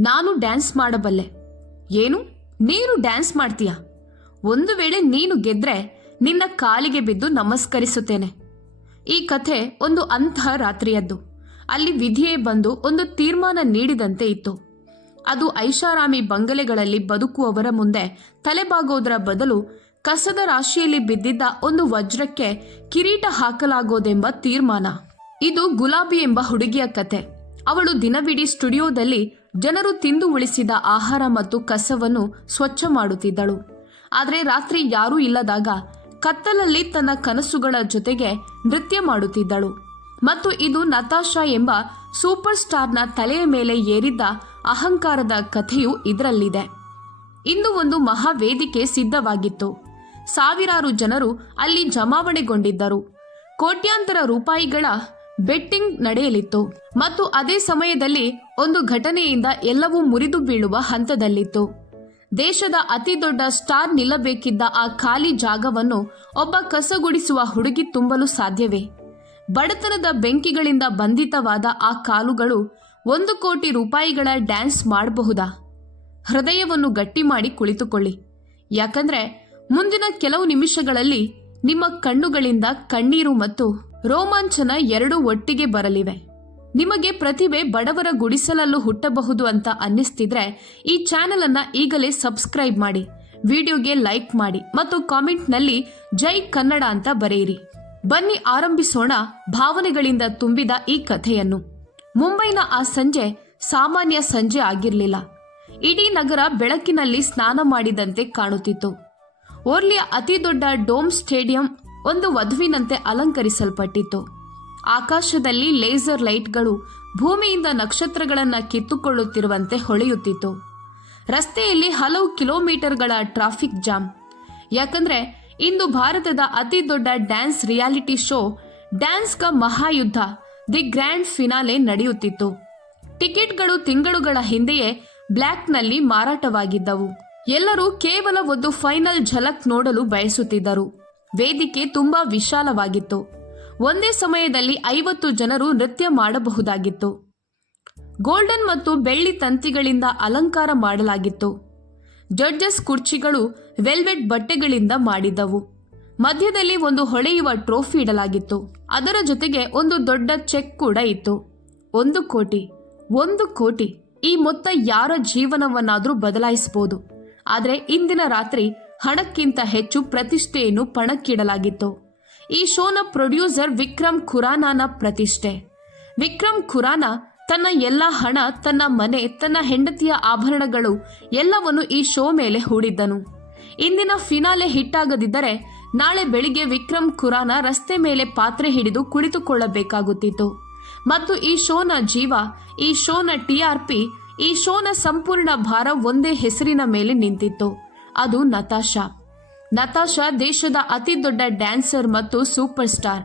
ನಾನು ಡ್ಯಾನ್ಸ್ ಮಾಡಬಲ್ಲೆ. ಏನು? ನೀನು ಡ್ಯಾನ್ಸ್ ಮಾಡ್ತೀಯ? ಒಂದು ವೇಳೆ ನೀನು ಗೆದ್ರೆ ನಿನ್ನ ಕಾಲಿಗೆ ಬಿದ್ದು ನಮಸ್ಕರಿಸುತ್ತೇನೆ. ಈ ಕಥೆ ಒಂದು ಅಂತಹ ರಾತ್ರಿಯದ್ದು. ಅಲ್ಲಿ ವಿಧಿಯೇ ಬಂದು ಒಂದು ತೀರ್ಮಾನ ನೀಡಿದಂತೆ ಇತ್ತು. ಅದು ಐಷಾರಾಮಿ ಬಂಗಲೆಗಳಲ್ಲಿ ಬದುಕುವವರ ಮುಂದೆ ತಲೆಬಾಗೋದರ ಬದಲು ಕಸದ ರಾಶಿಯಲ್ಲಿ ಬಿದ್ದಿದ್ದ ಒಂದು ವಜ್ರಕ್ಕೆ ಕಿರೀಟ ಹಾಕಲಾಗೋದೆಂಬ ತೀರ್ಮಾನ. ಇದು ಗುಲಾಬಿ ಎಂಬ ಹುಡುಗಿಯ ಕತೆ. ಅವಳು ದಿನವಿಡೀ ಸ್ಟುಡಿಯೋದಲ್ಲಿ ಜನರು ತಿಂದು ಉಳಿಸಿದ ಆಹಾರ ಮತ್ತು ಕಸವನ್ನು ಸ್ವಚ್ಛ ಮಾಡುತ್ತಿದ್ದಳು. ಆದರೆ ರಾತ್ರಿ ಯಾರೂ ಇಲ್ಲದಾಗ ಕತ್ತಲಲ್ಲಿ ತನ್ನ ಕನಸುಗಳ ಜೊತೆಗೆ ನೃತ್ಯ ಮಾಡುತ್ತಿದ್ದಳು. ಮತ್ತು ಇದು ನತಾಶಾ ಎಂಬ ಸೂಪರ್ ಸ್ಟಾರ್ನ ತಲೆಯ ಮೇಲೆ ಏರಿದ್ದ ಅಹಂಕಾರದ ಕಥೆಯು ಇದರಲ್ಲಿದೆ. ಇಂದು ಒಂದು ಮಹಾವೇದಿಕೆ ಸಿದ್ಧವಾಗಿತ್ತು. ಸಾವಿರಾರು ಜನರು ಅಲ್ಲಿ ಜಮಾವಣೆಗೊಂಡಿದ್ದರು. ಕೋಟ್ಯಾಂತರ ರೂಪಾಯಿಗಳ ಬೆಟ್ಟಿಂಗ್ ನಡೆಯಲಿತ್ತು. ಮತ್ತು ಅದೇ ಸಮಯದಲ್ಲಿ ಒಂದು ಘಟನೆಯಿಂದ ಎಲ್ಲವೂ ಮುರಿದು ಬೀಳುವ ಹಂತದಲ್ಲಿತ್ತು. ದೇಶದ ಅತಿ ದೊಡ್ಡ ಸ್ಟಾರ್ ನಿಲ್ಲಬೇಕಿದ್ದ ಆ ಖಾಲಿ ಜಾಗವನ್ನು ಒಬ್ಬ ಕಸಗುಡಿಸುವ ಹುಡುಗಿ ತುಂಬಲು ಸಾಧ್ಯವೇ? ಬಡತನದ ಬೆಂಕಿಗಳಿಂದ ಬಂಧಿತವಾದ ಆ ಕಾಲುಗಳು ಒಂದು ಕೋಟಿ ರೂಪಾಯಿಗಳ ಡ್ಯಾನ್ಸ್ ಮಾಡಬಹುದಾ? ಹೃದಯವನ್ನು ಗಟ್ಟಿ ಮಾಡಿ ಕುಳಿತುಕೊಳ್ಳಿ. ಯಾಕಂದ್ರೆ ಮುಂದಿನ ಕೆಲವು ನಿಮಿಷಗಳಲ್ಲಿ ನಿಮ್ಮ ಕಣ್ಣುಗಳಿಂದ ಕಣ್ಣೀರು ಮತ್ತು ರೋಮಾಂಚನ ಎರಡು ಒಟ್ಟಿಗೆ ಬರಲಿವೆ. ನಿಮಗೆ ಪ್ರತಿಭೆ ಬಡವರ ಗುಡಿಸಲಲ್ಲೂ ಹುಟ್ಟಬಹುದು ಅಂತ ಅನ್ನಿಸ್ತಿದ್ರೆ ಈ ಚಾನೆಲ್ ಅನ್ನ ಈಗಲೇ ಸಬ್ಸ್ಕ್ರೈಬ್ ಮಾಡಿ, ವಿಡಿಯೋಗೆ ಲೈಕ್ ಮಾಡಿ ಮತ್ತು ಕಾಮೆಂಟ್ನಲ್ಲಿ ಜೈ ಕನ್ನಡ ಅಂತ ಬರೆಯಿರಿ. ಬನ್ನಿ ಆರಂಭಿಸೋಣ ಭಾವನೆಗಳಿಂದ ತುಂಬಿದ ಈ ಕಥೆಯನ್ನು. ಮುಂಬೈನ ಆ ಸಂಜೆ ಸಾಮಾನ್ಯ ಸಂಜೆ ಆಗಿರಲಿಲ್ಲ. ಇಡೀ ನಗರ ಬೆಳಕಿನಲ್ಲಿ ಸ್ನಾನ ಮಾಡಿದಂತೆ ಕಾಣುತ್ತಿತ್ತು. ಓರ್ಲಿಯ ಅತಿ ದೊಡ್ಡ ಡೋಮ್ ಸ್ಟೇಡಿಯಂ ಒಂದು ವಧುವಿನಂತೆ ಅಲಂಕರಿಸಲ್ಪಟ್ಟಿತ್ತು ಆಕಾಶದಲ್ಲಿ ಲೇಸರ್ ಲೈಟ್ಗಳು ಭೂಮಿಯಿಂದ ನಕ್ಷತ್ರಗಳನ್ನು ಕಿತ್ತುಕೊಳ್ಳುತ್ತಿರುವಂತೆ ಹೊಳೆಯುತ್ತಿತ್ತು. ರಸ್ತೆಯಲ್ಲಿ ಹಲವು ಕಿಲೋಮೀಟರ್ಗಳ ಟ್ರಾಫಿಕ್ ಜಾಮ್. ಯಾಕಂದ್ರೆ ಇಂದು ಭಾರತದ ಅತಿ ದೊಡ್ಡ ಡ್ಯಾನ್ಸ್ ರಿಯಾಲಿಟಿ ಶೋ ಡ್ಯಾನ್ಸ್ ಕ ಮಹಾಯುದ್ಧ, ದಿ ಗ್ರ್ಯಾಂಡ್ ಫಿನಾಲೆ ನಡೆಯುತ್ತಿತ್ತು. ಟಿಕೆಟ್ಗಳು ತಿಂಗಳುಗಳ ಹಿಂದೆಯೇ ಬ್ಲ್ಯಾಕ್ನಲ್ಲಿ ಮಾರಾಟವಾಗಿದ್ದವು. ಎಲ್ಲರೂ ಕೇವಲ ಒಂದು ಫೈನಲ್ ಝಲಕ್ ನೋಡಲು ಬಯಸುತ್ತಿದ್ದರು. ವೇದಿಕೆ ತುಂಬಾ ವಿಶಾಲವಾಗಿತ್ತು. ಒಂದೇ ಸಮಯದಲ್ಲಿ ಐವತ್ತು ಜನರು ನೃತ್ಯ ಮಾಡಬಹುದಾಗಿತ್ತು. ಗೋಲ್ಡನ್ ಮತ್ತು ಬೆಳ್ಳಿ ತಂತಿಗಳಿಂದ ಅಲಂಕಾರ ಮಾಡಲಾಗಿತ್ತು. ಜಡ್ಜಸ್ ಕುರ್ಚಿಗಳು ವೆಲ್ವೆಟ್ ಬಟ್ಟೆಗಳಿಂದ ಮಾಡಿದ್ದವು ಮಧ್ಯದಲ್ಲಿ ಒಂದು ಹೊಳೆಯುವ ಟ್ರೋಫಿ ಇಡಲಾಗಿತ್ತು. ಅದರ ಜೊತೆಗೆ ಒಂದು ದೊಡ್ಡ ಚೆಕ್ ಕೂಡ ಇತ್ತು. ಒಂದು ಕೋಟಿ ಒಂದು ಕೋಟಿ, ಈ ಮೊತ್ತ ಯಾರ ಜೀವನವನ್ನಾದರೂ ಬದಲಾಯಿಸಬಹುದು ಆದರೆ ಇಂದಿನ ರಾತ್ರಿ ಹಣಕ್ಕಿಂತ ಹೆಚ್ಚು ಪ್ರತಿಷ್ಠೆಯನ್ನು ಪಣಕ್ಕಿಡಲಾಗಿತ್ತು. ಈ ಶೋನ ಪ್ರೊಡ್ಯೂಸರ್ ವಿಕ್ರಮ್ ಖುರಾನಾನ ಪ್ರತಿಷ್ಠೆ. ವಿಕ್ರಮ್ ಖುರಾನ ತನ್ನ ಎಲ್ಲ ಹಣ, ತನ್ನ ಮನೆ, ತನ್ನ ಹೆಂಡತಿಯ ಆಭರಣಗಳು ಎಲ್ಲವನ್ನು ಈ ಶೋ ಮೇಲೆ ಹೂಡಿದ್ದನು. ಇಂದಿನ ಫಿನಾಲೆ ಹಿಟ್ಟಾಗದಿದ್ದರೆ ನಾಳೆ ಬೆಳಿಗ್ಗೆ ವಿಕ್ರಮ್ ಖುರಾನ ರಸ್ತೆ ಮೇಲೆ ಪಾತ್ರೆ ಹಿಡಿದು ಕುಳಿತುಕೊಳ್ಳಬೇಕಾಗುತ್ತಿತ್ತು. ಮತ್ತು ಈ ಶೋನ ಜೀವ, ಈ ಶೋನ ಟಿಆರ್ಪಿ ಈ ಶೋನ ಸಂಪೂರ್ಣ ಭಾರ ಒಂದೇ ಹೆಸರಿನ ಮೇಲೆ ನಿಂತಿತ್ತು. ಅದು ನತಾಶಾ. ನತಾಶಾ ದೇಶದ ಅತಿ ದೊಡ್ಡ ಡ್ಯಾನ್ಸರ್ ಮತ್ತು ಸೂಪರ್ ಸ್ಟಾರ್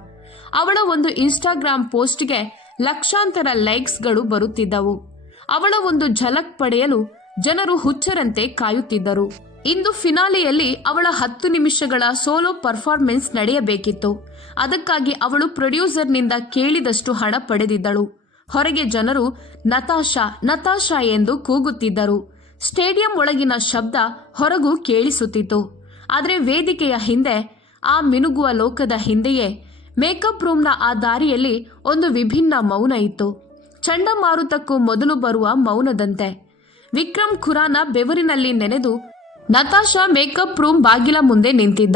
ಅವಳ ಒಂದು ಇನ್ಸ್ಟಾಗ್ರಾಮ್ ಪೋಸ್ಟ್ಗೆ ಲಕ್ಷಾಂತರ ಲೈಕ್ಸ್ಗಳು ಬರುತ್ತಿದ್ದವು. ಅವಳ ಒಂದು ಝಲಕ್ ಪಡೆಯಲು ಜನರು ಹುಚ್ಚರಂತೆ ಕಾಯುತ್ತಿದ್ದರು. ಇಂದು ಫಿನಾಲೆಯಲ್ಲಿ ಅವಳ ಹತ್ತು ನಿಮಿಷಗಳ ಸೋಲೋ ಪರ್ಫಾರ್ಮೆನ್ಸ್ ನಡೆಯಬೇಕಿತ್ತು. ಅದಕ್ಕಾಗಿ ಅವಳು ಪ್ರೊಡ್ಯೂಸರ್ನಿಂದ ಕೇಳಿದಷ್ಟು ಹಣ ಪಡೆದಿದ್ದಳು. ಹೊರಗೆ ಜನರು ನತಾಶಾ ನತಾಶಾ ಎಂದು ಕೂಗುತ್ತಿದ್ದರು. ಸ್ಟೇಡಿಯಂ ಒಳಗಿನ ಶಬ್ದ ಹೊರಗೂ ಕೇಳಿಸುತ್ತಿತ್ತು. ಆದರೆ ವೇದಿಕೆಯ ಹಿಂದೆ, ಆ ಮಿನುಗುವ ಲೋಕದ ಹಿಂದೆಯೇ, ಮೇಕಪ್ ರೂಮ್ನ ಆ ದಾರಿಯಲ್ಲಿ ಒಂದು ವಿಭಿನ್ನ ಮೌನ ಇತ್ತು. ಚಂಡಮಾರುತಕ್ಕೂ ಮೊದಲು ಬರುವ ಮೌನದಂತೆ. ವಿಕ್ರಮ್ ಖುರಾನ ಬೆವರಿನಲ್ಲಿ ನೆನೆದು ನತಾಶಾ ಮೇಕಪ್ ರೂಮ್ ಬಾಗಿಲ ಮುಂದೆ ನಿಂತಿದ್ದ.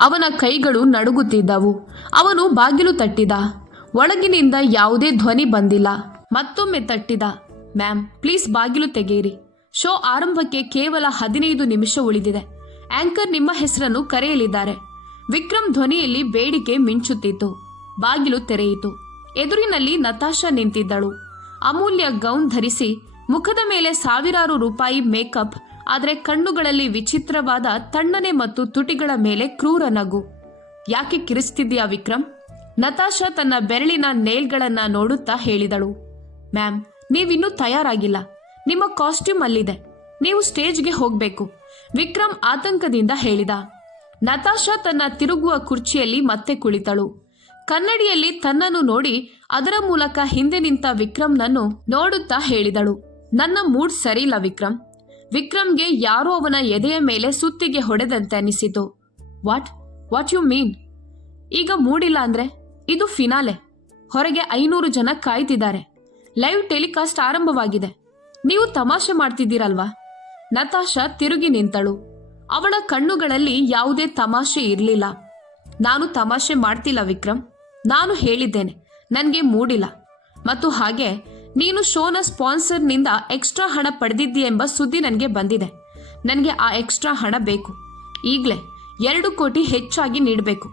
ಅವನ ಕೈಗಳು ನಡುಗುತ್ತಿದ್ದವು. ಅವನು ಬಾಗಿಲು ತಟ್ಟಿದ. ಒಳಗಿನಿಂದ ಯಾವುದೇ ಧ್ವನಿ ಬಂದಿಲ್ಲ. ಮತ್ತೊಮ್ಮೆ ತಟ್ಟಿದ. ಮ್ಯಾಮ್, ಪ್ಲೀಸ್ ಬಾಗಿಲು ತೆಗೆಯಿರಿ. ಶೋ ಆರಂಭಕ್ಕೆ ಕೇವಲ ಹದಿನೈದು ನಿಮಿಷ ಉಳಿದಿದೆ. ಆಂಕರ್ ನಿಮ್ಮ ಹೆಸರನ್ನು ಕರೆಯಲಿದ್ದಾರೆ. ವಿಕ್ರಮ್ ಧ್ವನಿಯಲ್ಲಿ ಬೇಡಿಕೆ ಮಿಂಚುತ್ತಿತ್ತು. ಬಾಗಿಲು ತೆರೆಯಿತು. ಎದುರಿನಲ್ಲಿ ನತಾಶಾ ನಿಂತಿದ್ದಳು. ಅಮೂಲ್ಯ ಗೌನ್ ಧರಿಸಿ ಮುಖದ ಮೇಲೆ ಸಾವಿರಾರು ರೂಪಾಯಿ ಮೇಕಪ್, ಆದರೆ ಕಣ್ಣುಗಳಲ್ಲಿ ವಿಚಿತ್ರವಾದ ತಣ್ಣನೆ ಮತ್ತು ತುಟಿಗಳ ಮೇಲೆ ಕ್ರೂರ ನಗು. ಯಾಕೆ ಕಿರಿಸ್ತಿದ್ಯಾ ವಿಕ್ರಮ್ ನತಾಶಾ ತನ್ನ ಬೆರಳಿನ ನೇಲ್ಗಳನ್ನ ನೋಡುತ್ತಾ ಹೇಳಿದಳು. ಮ್ಯಾಮ್, ನೀವಿನ್ನೂ ತಯಾರಾಗಿಲ್ಲ. ನಿಮ್ಮ ಕಾಸ್ಟ್ಯೂಮ್ ಅಲ್ಲಿದೆ. ನೀವು ಸ್ಟೇಜ್ಗೆ ಹೋಗ್ಬೇಕು. ವಿಕ್ರಮ್ ಆತಂಕದಿಂದ ಹೇಳಿದ. ನತಾಶಾ ತನ್ನ ತಿರುಗುವ ಕುರ್ಚಿಯಲ್ಲಿ ಮತ್ತೆ ಕುಳಿತಳು. ಕನ್ನಡಿಯಲ್ಲಿ ತನ್ನನ್ನು ನೋಡಿ ಅದರ ಮೂಲಕ ಹಿಂದೆ ನಿಂತ ವಿಕ್ರಮ್ನನ್ನು ನೋಡುತ್ತಾ ಹೇಳಿದಳು. ನನ್ನ ಮೂಡ್ ಸರಿಯಿಲ್ಲ ವಿಕ್ರಮ್. ವಿಕ್ರಮ್ಗೆ ಯಾರೋ ಅವನ ಎದೆಯ ಮೇಲೆ ಸುತ್ತಿಗೆ ಹೊಡೆದಂತೆ ಅನಿಸಿತು. ವಾಟ್? What you mean? ಈಗ ಮೂಡಿಲ್ಲ ಅಂದ್ರೆ? ಇದು ಫಿನಾಲೆ. ಹೊರಗೆ ಐನೂರು ಜನ ಕಾಯ್ತಿದ್ದಾರೆ. ಲೈವ್ ಟೆಲಿಕಾಸ್ಟ್ ಆರಂಭವಾಗಿದೆ. ನೀವು ತಮಾಷೆ ಮಾಡ್ತಿದ್ದೀರಲ್ವಾ? ನತಾಶಾ ತಿರುಗಿ ನಿಂತಳು. ಅವಳ ಕಣ್ಣುಗಳಲ್ಲಿ ಯಾವುದೇ ತಮಾಷೆ ಇರಲಿಲ್ಲ. ನಾನು ತಮಾಷೆ ಮಾಡ್ತಿಲ್ಲ ವಿಕ್ರಮ್. ನಾನು ಹೇಳಿದ್ದೇನೆ. ನನಗೆ ಮೂಡಿಲ್ಲ. ಮತ್ತು ಹಾಗೆ, ನೀನು ಶೋನ ಸ್ಪಾನ್ಸರ್ನಿಂದ ಎಕ್ಸ್ಟ್ರಾ ಹಣ ಪಡೆದಿದ್ದೀಯ ಎಂಬ ಸುದ್ದಿ ನನಗೆ ಬಂದಿದೆ. ನನಗೆ ಆ ಎಕ್ಸ್ಟ್ರಾ ಹಣ ಬೇಕು. ಈಗಲೇ ಎರಡು ಕೋಟಿ ಹೆಚ್ಚಾಗಿ ನೀಡಬೇಕು.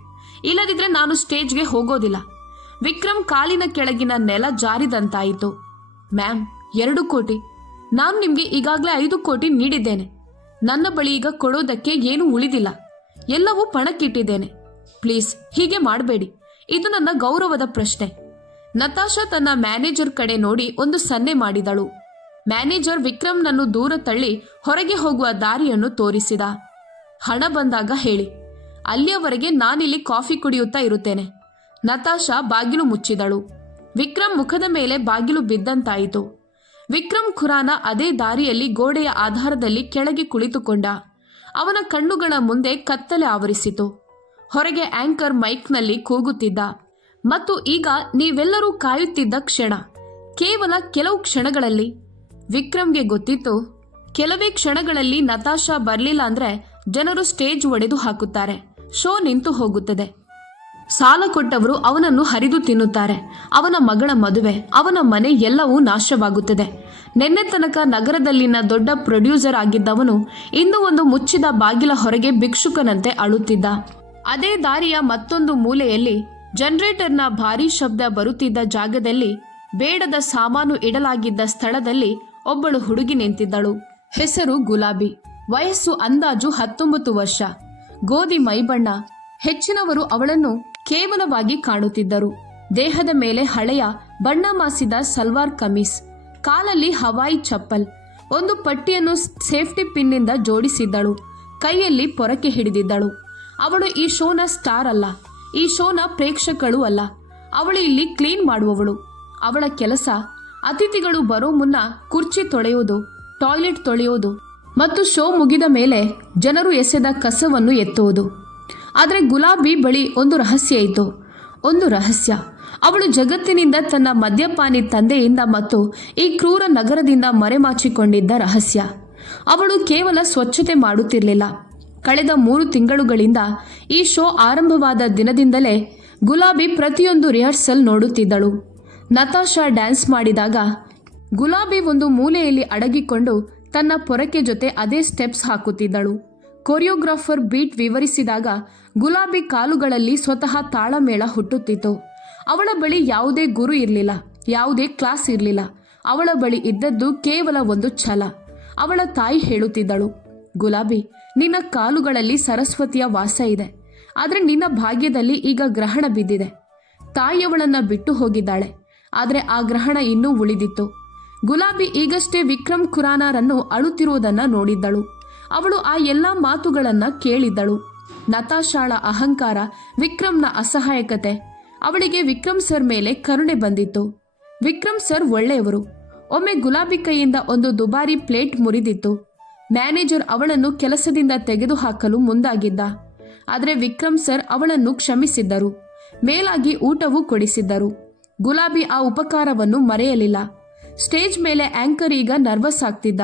ಇಲ್ಲದಿದ್ರೆ ನಾನು ಸ್ಟೇಜ್ಗೆ ಹೋಗೋದಿಲ್ಲ. ವಿಕ್ರಮ್ ಕಾಲಿನ ಕೆಳಗಿನ ನೆಲ ಜಾರಿದಂತಾಯಿತು. ಮ್ಯಾಮ್, ಎರಡು ಕೋಟಿ. ನಾನು ನಿಮಗೆ ಈಗಾಗಲೇ ಐದು ಕೋಟಿ ನೀಡಿದ್ದೇನೆ. ನನ್ನ ಬಳಿ ಈಗ ಕೊಡೋದಕ್ಕೆ ಏನೂ ಉಳಿದಿಲ್ಲ. ಎಲ್ಲವೂ ಪಣಕ್ಕಿಟ್ಟಿದ್ದೇನೆ. ಪ್ಲೀಸ್, ಹೀಗೆ ಮಾಡಬೇಡಿ. ಇದು ನನ್ನ ಗೌರವದ ಪ್ರಶ್ನೆ. ನತಾಶಾ ತನ್ನ ಮ್ಯಾನೇಜರ್ ಕಡೆ ನೋಡಿ ಒಂದು ಸನ್ನೆ ಮಾಡಿದಳು. ಮ್ಯಾನೇಜರ್ ವಿಕ್ರಮ್ನನ್ನು ದೂರ ತಳ್ಳಿ ಹೊರಗೆ ಹೋಗುವ ದಾರಿಯನ್ನು ತೋರಿಸಿದ. ಹಣ ಬಂದಾಗ ಹೇಳಿ, ಅಲ್ಲಿಯವರೆಗೆ ನಾನಿಲ್ಲಿ ಕಾಫಿ ಕುಡಿಯುತ್ತಾ ಇರುತ್ತೇನೆ. ನತಾಶಾ ಬಾಗಿಲು ಮುಚ್ಚಿದಳು. ವಿಕ್ರಮ್ ಮುಖದ ಮೇಲೆ ಬಾಗಿಲು ಬಿದ್ದಂತಾಯಿತು. ವಿಕ್ರಮ್ ಖುರಾನ ಅದೇ ದಾರಿಯಲ್ಲಿ ಗೋಡೆಯ ಆಧಾರದಲ್ಲಿ ಕೆಳಗೆ ಕುಳಿತುಕೊಂಡ. ಅವನ ಕಣ್ಣುಗಳ ಮುಂದೆ ಕತ್ತಲೆ ಆವರಿಸಿತು. ಹೊರಗೆ ಆಂಕರ್ ಮೈಕ್ನಲ್ಲಿ ಕೂಗುತ್ತಿದ್ದ. ಮತ್ತು ಈಗ ನೀವೆಲ್ಲರೂ ಕಾಯುತ್ತಿದ್ದ ಕ್ಷಣ, ಕೇವಲ ಕೆಲವು ಕ್ಷಣಗಳಲ್ಲಿ ವಿಕ್ರಮ್ಗೆ ಗೊತ್ತಿತ್ತು. ಕೆಲವೇ ಕ್ಷಣಗಳಲ್ಲಿ ನತಾಶಾ ಬರಲಿಲ್ಲ ಅಂದ್ರೆ ಜನರು ಸ್ಟೇಜ್ ಒಡೆದು ಹಾಕುತ್ತಾರೆ. ಶೋ ನಿಂತು ಹೋಗುತ್ತದೆ. ಸಾಲ ಕೊಟ್ಟವರು ಅವನನ್ನು ಹರಿದು ತಿನ್ನುತ್ತಾರೆ. ಅವನ ಮಗಳ ಮದುವೆ, ಅವನ ಮನೆ ಎಲ್ಲವೂ ನಾಶವಾಗುತ್ತದೆ. ನಿನ್ನೆ ತನಕ ನಗರದಲ್ಲಿನ ದೊಡ್ಡ ಪ್ರೊಡ್ಯೂಸರ್ ಆಗಿದ್ದವನು ಇಂದು ಒಂದು ಮುಚ್ಚಿದ ಬಾಗಿಲ ಹೊರಗೆ ಭಿಕ್ಷುಕನಂತೆ ಅಳುತ್ತಿದ್ದ. ಅದೇ ದಾರಿಯ ಮತ್ತೊಂದು ಮೂಲೆಯಲ್ಲಿ ಜನರೇಟರ್ನ ಭಾರೀ ಶಬ್ದ ಬರುತ್ತಿದ್ದ ಜಾಗದಲ್ಲಿ ಬೇಡದ ಸಾಮಾನು ಇಡಲಾಗಿದ್ದ ಸ್ಥಳದಲ್ಲಿ ಒಬ್ಬಳು ಹುಡುಗಿ ನಿಂತಿದ್ದಳು. ಹೆಸರು ಗುಲಾಬಿ. ವಯಸ್ಸು ಅಂದಾಜು ಹತ್ತೊಂಬತ್ತು ವರ್ಷ. ಗೋಧಿ ಮೈಬಣ್ಣ. ಹೆಚ್ಚಿನವರು ಅವಳನ್ನು ಕೇವಲವಾಗಿ ಕಾಣುತ್ತಿದ್ದರು ದೇಹದ ಮೇಲೆ ಹಳೆಯ ಬಣ್ಣ ಮಾಸಿದ ಸಲ್ವಾರ್ ಕಮೀಸ್, ಕಾಲಲ್ಲಿ ಹವಾಯಿ ಚಪ್ಪಲ್, ಒಂದು ಪಟ್ಟಿಯನ್ನು ಸೇಫ್ಟಿ ಪಿನ್ನಿಂದ ಜೋಡಿಸಿದ್ದಳು. ಕೈಯಲ್ಲಿ ಪೊರಕೆ ಹಿಡಿದಿದ್ದಳು. ಅವಳು ಈ ಶೋನ ಸ್ಟಾರ್ ಅಲ್ಲ, ಈ ಶೋನ ಪ್ರೇಕ್ಷಕಳು ಅಲ್ಲ. ಅವಳು ಇಲ್ಲಿ ಕ್ಲೀನ್ ಮಾಡುವವಳು. ಅವಳ ಕೆಲಸ, ಅತಿಥಿಗಳು ಬರೋ ಮುನ್ನ ಕುರ್ಚಿ ತೊಳೆಯೋದು, ಟಾಯ್ಲೆಟ್ ತೊಳೆಯೋದು ಮತ್ತು ಶೋ ಮುಗಿದ ಮೇಲೆ ಜನರು ಎಸೆದ ಕಸವನ್ನು ಎತ್ತುವುದು. ಆದರೆ ಗುಲಾಬಿ ಬಳಿ ಒಂದು ರಹಸ್ಯ ಇತ್ತು. ಒಂದು ರಹಸ್ಯ. ಅವಳು ಜಗತ್ತಿನಿಂದ ತನ್ನ ಮದ್ಯಪಾನಿ ತಂದೆಯಿಂದ ಮತ್ತು ಈ ಕ್ರೂರ ನಗರದಿಂದ ಮರೆಮಾಚಿಕೊಂಡಿದ್ದ ರಹಸ್ಯ. ಅವಳು ಕೇವಲ ಸ್ವಚ್ಛತೆ ಮಾಡುತ್ತಿರಲಿಲ್ಲ. ಕಳೆದ ಮೂರು ತಿಂಗಳುಗಳಿಂದ ಈ ಶೋ ಆರಂಭವಾದ ದಿನದಿಂದಲೇ ಗುಲಾಬಿ ಪ್ರತಿಯೊಂದು ರಿಹರ್ಸಲ್ ನೋಡುತ್ತಿದ್ದಳು. ನತಾಶಾ ಡ್ಯಾನ್ಸ್ ಮಾಡಿದಾಗ ಗುಲಾಬಿ ಒಂದು ಮೂಲೆಯಲ್ಲಿ ಅಡಗಿಕೊಂಡು ತನ್ನ ಪೊರಕೆ ಜೊತೆ ಅದೇ ಸ್ಟೆಪ್ಸ್ ಹಾಕುತ್ತಿದ್ದಳು. ಕೊರಿಯೋಗ್ರಾಫರ್ ಬೀಟ್ ವಿವರಿಸಿದಾಗ ಗುಲಾಬಿ ಕಾಲುಗಳಲ್ಲಿ ಸ್ವತಃ ತಾಳಮೇಳ ಹುಟ್ಟುತ್ತಿತ್ತು. ಅವಳ ಬಳಿ ಯಾವುದೇ ಗುರು ಇರಲಿಲ್ಲ, ಯಾವುದೇ ಕ್ಲಾಸ್ ಇರಲಿಲ್ಲ. ಅವಳ ಬಳಿ ಇದ್ದದ್ದು ಕೇವಲ ಒಂದು ಛಲ. ಅವಳ ತಾಯಿ ಹೇಳುತ್ತಿದ್ದಳು, ಗುಲಾಬಿ, ನಿನ್ನ ಕಾಲುಗಳಲ್ಲಿ ಸರಸ್ವತಿಯ ವಾಸ ಇದೆ. ಆದರೆ ನಿನ್ನ ಭಾಗ್ಯದಲ್ಲಿ ಈಗ ಗ್ರಹಣ ಬಿದ್ದಿದೆ. ತಾಯಿಯವಳನ್ನ ಬಿಟ್ಟು ಹೋಗಿದ್ದಾಳೆ. ಆದರೆ ಆ ಗ್ರಹಣ ಇನ್ನೂ ಉಳಿದಿತ್ತು. ಗುಲಾಬಿ ಈಗಷ್ಟೇ ವಿಕ್ರಮ್ ಖುರಾನರನ್ನು ಅಳುತ್ತಿರುವುದನ್ನು ನೋಡಿದ್ದಳು. ಅವಳು ಆ ಎಲ್ಲ ಮಾತುಗಳನ್ನು ಕೇಳಿದ್ದಳು. ನತಾಶಾಳ ಅಹಂಕಾರ, ವಿಕ್ರಮ್ನ ಅಸಹಾಯಕತೆ. ಅವಳಿಗೆ ವಿಕ್ರಮ್ ಸರ್ ಮೇಲೆ ಕರುಣೆ ಬಂದಿತ್ತು. ವಿಕ್ರಮ್ ಸರ್ ಒಳ್ಳೆಯವರು. ಒಮ್ಮೆ ಗುಲಾಬಿ ಕೈಯಿಂದ ಒಂದು ದುಬಾರಿ ಪ್ಲೇಟ್ ಮುರಿದಿತ್ತು. ಮ್ಯಾನೇಜರ್ ಅವಳನ್ನು ಕೆಲಸದಿಂದ ತೆಗೆದುಹಾಕಲು ಮುಂದಾಗಿದ್ದ. ಆದರೆ ವಿಕ್ರಮ್ ಸರ್ ಅವಳನ್ನು ಕ್ಷಮಿಸಿದ್ದರು. ಮೇಲಾಗಿ ಊಟವೂ ಕೊಡಿಸಿದ್ದರು. ಗುಲಾಬಿ ಆ ಉಪಕಾರವನ್ನು ಮರೆಯಲಿಲ್ಲ. ಸ್ಟೇಜ್ ಮೇಲೆ ಆಂಕರ್ ಈಗ ನರ್ವಸ್ ಆಗ್ತಿದ್ದ.